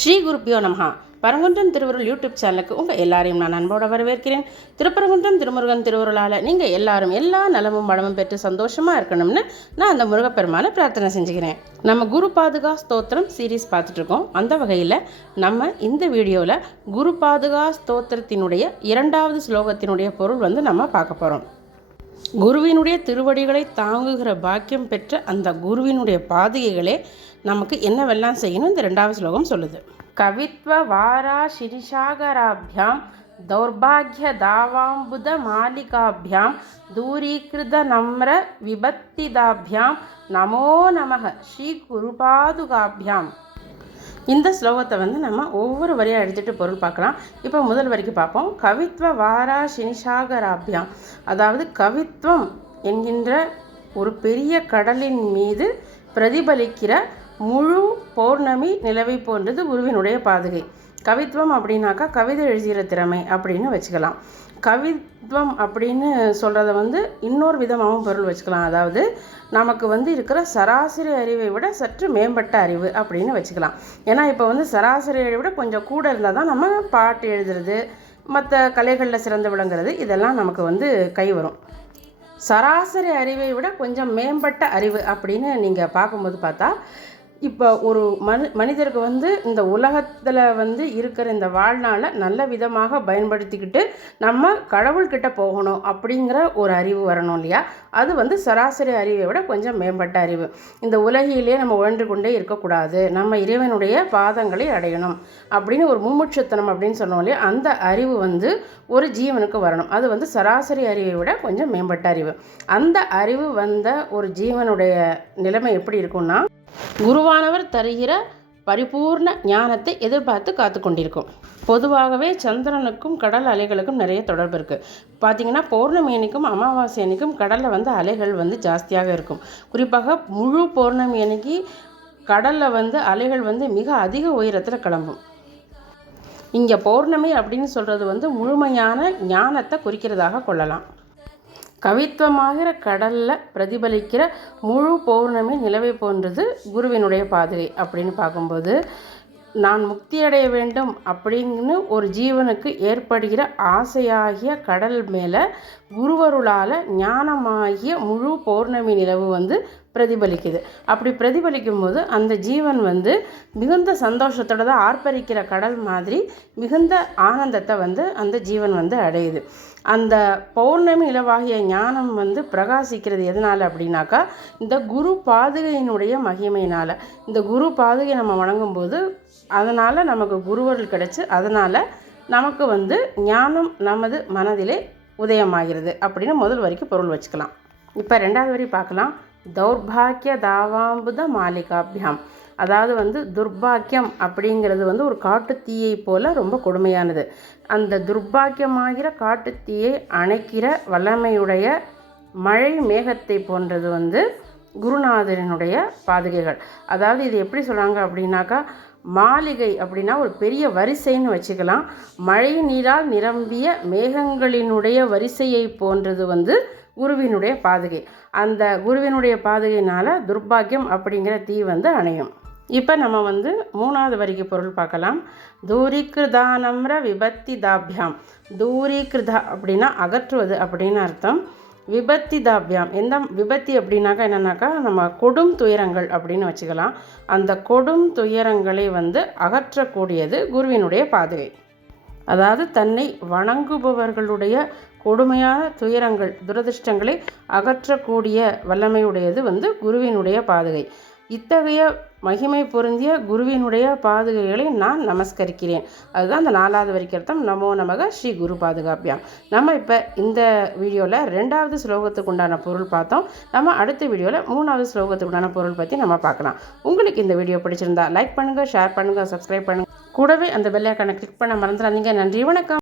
ஸ்ரீ குருப்பியோ நமஹா. பரங்குன்றம் திருவருள் யூடியூப் சேனலுக்கு உங்கள் எல்லாரையும் நான் அன்போடு வரவேற்கிறேன். திருப்பரங்குன்றம் திருமுருகன் திருவருளால் நீங்கள் எல்லாரும் எல்லா நலமும் வளமும் பெற்று சந்தோஷமாக இருக்கணும்னு நான் அந்த முருகப்பெருமானை பிரார்த்தனை செஞ்சுக்கிறேன். நம்ம குரு பாதுகா ஸ்தோத்திரம் சீரீஸ் பார்த்துட்ருக்கோம். அந்த வகையில் நம்ம இந்த வீடியோவில் குரு பாதுகா ஸ்தோத்திரத்தினுடைய இரண்டாவது ஸ்லோகத்தினுடைய பொருள் வந்து நம்ம பார்க்க போகிறோம் குருவினுடைய திருவடிகளை தாங்குகிற பாக்கியம் பெற்ற அந்த குருவினுடைய பாதுகைகளே நமக்கு என்னவெல்லாம் செய்யணும்? இந்த ரெண்டாவது ஸ்லோகம் சொல்லுது. கவித்வ வாரா சிரிசாகராபியாம் தௌர்பாகிய தாவாம்புத மாலிகாபியாம் தூரீகிருத நம்ர விபத்திதாபியாம் நமோ நமக ஸ்ரீ குருபாதுகாபியாம். இந்த ஸ்லோகத்தை வந்து நம்ம ஒவ்வொரு வரியாக எடுத்துகிட்டு பொருள் பார்க்கலாம். இப்போ முதல் வரைக்கும் பார்ப்போம். கவித்வ வாரா சினிஷாகராபியாம் அதாவது கவித்துவம் என்கின்ற ஒரு பெரிய கடலின் மீது பிரதிபலிக்கிற முழு பௌர்ணமி நிலவை போன்றது குருவினுடைய பாதுகை. கவித்துவம் அப்படின்னாக்கா கவிதை எழுதுகிற திறமை அப்படின்னு வச்சுக்கலாம். கவித்துவம் அப்படின்னு சொல்கிறத வந்து இன்னொரு விதமாகவும் பொருள் வச்சுக்கலாம். அதாவது நமக்கு வந்து இருக்கிற சராசரி அறிவை விட சற்று மேம்பட்ட அறிவு அப்படின்னு வச்சுக்கலாம். ஏன்னா இப்போ வந்து சராசரி அறிவை விட கொஞ்சம் கூட இருந்தால் தான் நம்ம பாட்டு எழுதுறது மற்ற கலைகளில் சிறந்து விளங்குறது இதெல்லாம் நமக்கு வந்து கை வரும். சராசரி அறிவை விட கொஞ்சம் மேம்பட்ட அறிவு அப்படின்னு நீங்கள் பார்க்கும்போது பார்த்தா இப்போ ஒரு மனு மனிதருக்கு வந்து இந்த உலகத்தில் வந்து இருக்கிற இந்த வாழ்நாளை நல்ல விதமாக பயன்படுத்திக்கிட்டு நம்ம கடவுள்கிட்ட போகணும் அப்படிங்கிற ஒரு அறிவு வரணும் இல்லையா? அது வந்து சராசரி அறிவை விட கொஞ்சம் மேம்பட்ட அறிவு. இந்த உலகிலேயே நம்ம உழன்று கொண்டே இருக்கக்கூடாது. நம்ம இறைவனுடைய பாதங்களை அடையணும் அப்படின்னு ஒரு மும்முட்சத்தனம் அப்படின்னு சொன்னோம் இல்லையா? அந்த அறிவு வந்து ஒரு ஜீவனுக்கு வரணும். அது வந்து சராசரி அறிவை விட கொஞ்சம் மேம்பட்ட அறிவு. அந்த அறிவு வந்த ஒரு ஜீவனுடைய நிலைமை எப்படி இருக்கும்னா குருவானவர் தருகிற பரிபூர்ண ஞானத்தை எதிர்பார்த்து காத்து கொண்டிருக்கும் பொதுவாகவே சந்திரனுக்கும் கடல் அலைகளுக்கும் நிறைய தொடர்பு இருக்குது பார்த்திங்கன்னா பௌர்ணமி அன்னைக்கும் அமாவாசை அன்னைக்கும் கடலில் வந்து அலைகள் வந்து ஜாஸ்தியாக இருக்கும். குறிப்பாக முழு பௌர்ணமி அன்னைக்கு கடலில் வந்து அலைகள் வந்து மிக அதிக உயரத்தில் கிளம்பும். இங்கே பௌர்ணமி அப்படின்னு சொல்கிறது வந்து முழுமையான ஞானத்தை குறிக்கிறதாக கொள்ளலாம். கவித்துவமாகிற கடலில் பிரதிபலிக்கிற முழு பௌர்ணமி நிலவை போன்றது குருவினுடைய பாதிரி அப்படின்னு பார்க்கும்போது நான் முக்தி அடைய வேண்டும் அப்படின்னு ஒரு ஜீவனுக்கு ஏற்படுகிற ஆசையாகிய கடல் மேலே குருவருளால் ஞானமாகிய முழு பௌர்ணமி நிலவு வந்து பிரதிபலிக்குது. அப்படி பிரதிபலிக்கும் போது அந்த ஜீவன் வந்து மிகுந்த சந்தோஷத்தோட தான் ஆர்ப்பரிக்கிற கடல் மாதிரி மிகுந்த ஆனந்தத்தை வந்து அந்த ஜீவன் வந்து அடையுது. அந்த பௌர்ணமி இலவாகிய ஞானம் வந்து பிரகாசிக்கிறது எதனால் அப்படின்னாக்கா இந்த குரு பாதுகையினுடைய மகிமையினால். இந்த குரு பாதுகை நம்ம வணங்கும்போது அதனால் நமக்கு குருவர்கள் கிடச்சி அதனால் நமக்கு வந்து ஞானம் நமது மனதிலே உதயமாகிறது அப்படின்னு முதல் வரைக்கும் பொருள் வச்சுக்கலாம். இப்போ ரெண்டாவது வரி பார்க்கலாம். தௌர்பாக்கிய தாவாம்புத மாலிகாபியாம் அதாவது வந்து துர்பாக்கியம் அப்படிங்கிறது வந்து ஒரு காட்டுத்தீயை போல் ரொம்ப கொடுமையானது. அந்த துர்பாக்கியமாகிற காட்டுத்தீயை அணைக்கிற வல்லமையுடைய மழை மேகத்தை போன்றது வந்து குருநாதரனுடைய பாதுகைகள் அதாவது இது எப்படி சொல்கிறாங்க அப்படின்னாக்கா மாளிகை அப்படின்னா ஒரு பெரிய வரிசைன்னு வச்சுக்கலாம். மழை நீரால் நிரம்பிய மேகங்களினுடைய வரிசையை போன்றது வந்து குருவினுடைய பாதுகை. அந்த குருவினுடைய பாதுகையினால் துர்பாக்கியம் அப்படிங்கிற தீ வந்து அணையும். இப்போ நம்ம வந்து மூணாவது வரிக்கு பொருள் பார்க்கலாம். தூரிகிருதானம்ர விபத்தி தாபியாம் தூரிகிருதா அப்படின்னா அகற்றுவது அப்படின்னு அர்த்தம். விபத்தி தாபியாம் எந்த விபத்தி அப்படின்னாக்கா என்னென்னாக்கா நம்ம கொடும் துயரங்கள் அப்படின்னு வச்சுக்கலாம். அந்த கொடும் துயரங்களை வந்து அகற்றக்கூடியது குருவினுடைய பாதுகை. அதாவது தன்னை வணங்குபவர்களுடைய கொடுமையான துயரங்கள் துரதிருஷ்டங்களை அகற்றக்கூடிய வல்லமையுடையது வந்து குருவினுடைய பாதுகை. இத்தகைய மகிமை பொருந்திய குருவினுடைய பாதுகைகளை நான் நமஸ்கரிக்கிறேன். அதுதான் அந்த நாலாவது வரிக்கர்த்தம் நமோ நமக ஸ்ரீ குரு பாதுகாப்பியாம். நம்ம இப்போ இந்த வீடியோவில் ரெண்டாவது ஸ்லோகத்துக்கு உண்டான பொருள் பார்த்தோம். நம்ம அடுத்த வீடியோவில் மூணாவது ஸ்லோகத்துக்கு உண்டான பொருள் பற்றி நம்ம பார்க்கலாம். உங்களுக்கு இந்த வீடியோ பிடிச்சிருந்தா லைக் பண்ணுங்கள் ஷேர் பண்ணுங்கள் சப்ஸ்கிரைப் பண்ணுங்கள் கூடவே அந்த பெல்லைக்கான கிளிக் பண்ண மறந்துடாதீங்க. நன்றி வணக்கம்.